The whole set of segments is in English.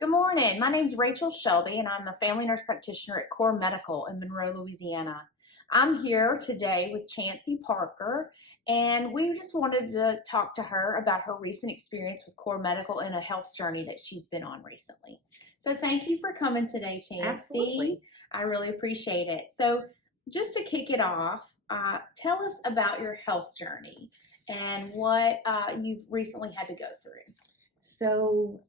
Good morning. My name is Rachel Shelby, and I'm the family nurse practitioner at Cor Medical in Monroe, Louisiana. I'm here today with Chancey Parker, and we just wanted to talk to her about her recent experience with Cor Medical and a health journey that she's been on recently. So thank you for coming today, Chancey. Absolutely. I really appreciate it. So just to kick it off, tell us about your health journey and what you've recently had to go through. So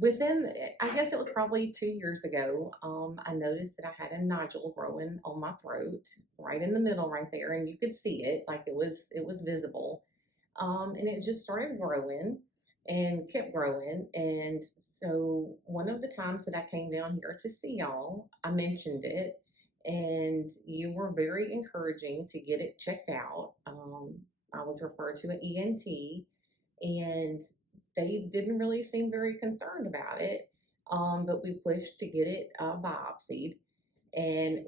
within, I guess it was probably 2 years ago, I noticed that I had a nodule growing on my throat, right in the middle, right there, and you could see it, like it was visible, and it just started growing and kept growing. And so one of the times that I came down here to see y'all, I mentioned it, and you were very encouraging to get it checked out. I was referred to an ENT, and they didn't really seem very concerned about it. But we pushed to get it biopsied, and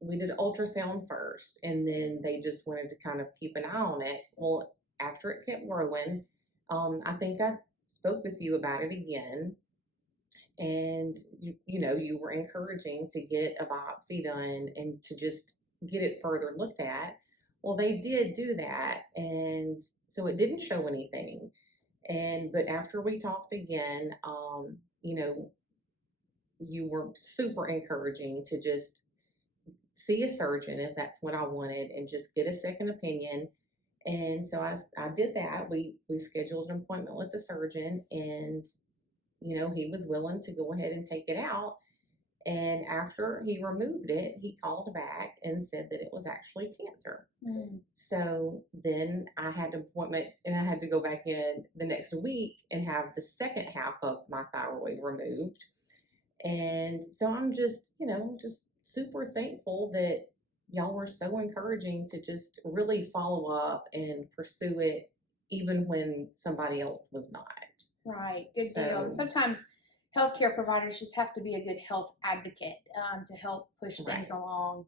we did ultrasound first, and then they just wanted to kind of keep an eye on it. Well, after it kept growing, I think I spoke with you about it again, and you were encouraging to get a biopsy done and to just get it further looked at. Well, they did do that, and so it didn't show anything. But after we talked again, you were super encouraging to just see a surgeon if that's what I wanted and just get a second opinion. And so I did that. We scheduled an appointment with the surgeon, and he was willing to go ahead and take it out. And after he removed it, he called back and said that it was actually cancer. So then I had an appointment, and I had to go back in the next week and have the second half of my thyroid removed. And so I'm just super thankful that y'all were so encouraging to just really follow up and pursue it, even when somebody else was not. Right, good deal. And sometimes healthcare providers just have to be a good health advocate to help push things along,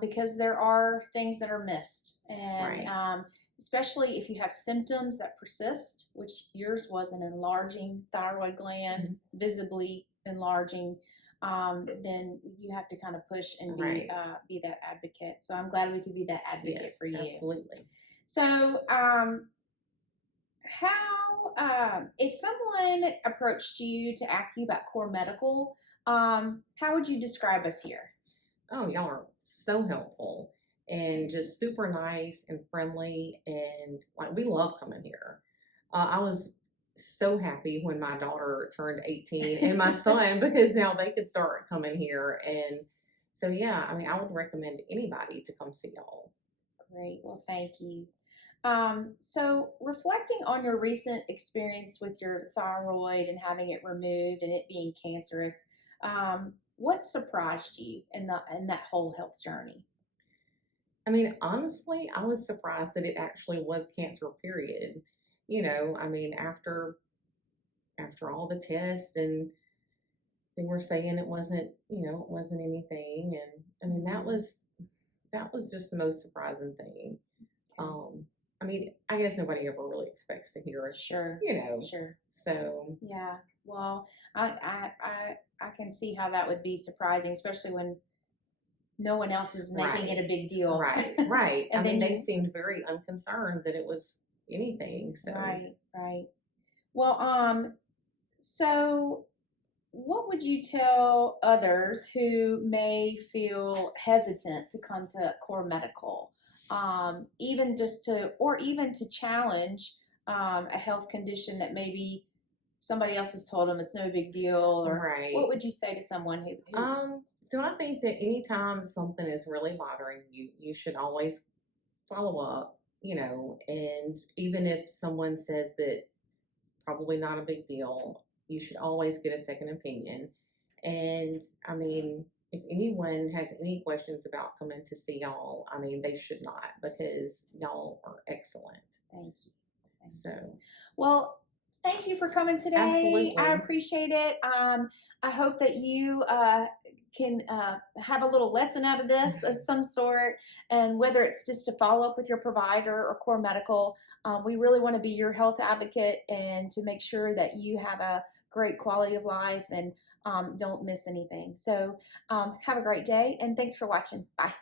because there are things that are missed. And especially if you have symptoms that persist, which yours was an enlarging thyroid gland, visibly enlarging, then you have to kind of push and be that advocate. So I'm glad we could be that advocate for you. Absolutely. So if someone approached you to ask you about Cor Medical, how would you describe us here? Oh, y'all are so helpful and just super nice and friendly, and like we love coming here. I was so happy when my daughter turned 18 and my son, because now they could start coming here. And so, yeah, I mean, I would recommend anybody to come see y'all. Great. Well, thank you. So reflecting on your recent experience with your thyroid and having it removed and it being cancerous, what surprised you in that whole health journey? I mean, honestly, I was surprised that it actually was cancer, period. I mean, after all the tests, and they were saying it wasn't anything. And I mean, that was just the most surprising thing. I mean, I guess nobody ever really expects to hear it. Sure. Sure. So yeah. Well, I can see how that would be surprising, especially when no one else is making it a big deal. Right. And I then mean, they seemed very unconcerned that it was anything. So Right. Well, so what would you tell others who may feel hesitant to come to Cor Medical, even to challenge a health condition that maybe somebody else has told them it's no big deal? Or what would you say to someone who So I think that anytime something is really bothering you, you should always follow up, and even if someone says that it's probably not a big deal, you should always get a second opinion. And I mean, if anyone has any questions about coming to see y'all, I mean, they should not, because y'all are excellent. Thank you. Well, thank you for coming today. Absolutely. I appreciate it. I hope that you can have a little lesson out of this of some sort, and whether it's just to follow up with your provider or Cor Medical, we really want to be your health advocate and to make sure that you have a great quality of life and don't miss anything. So have a great day, and thanks for watching. Bye.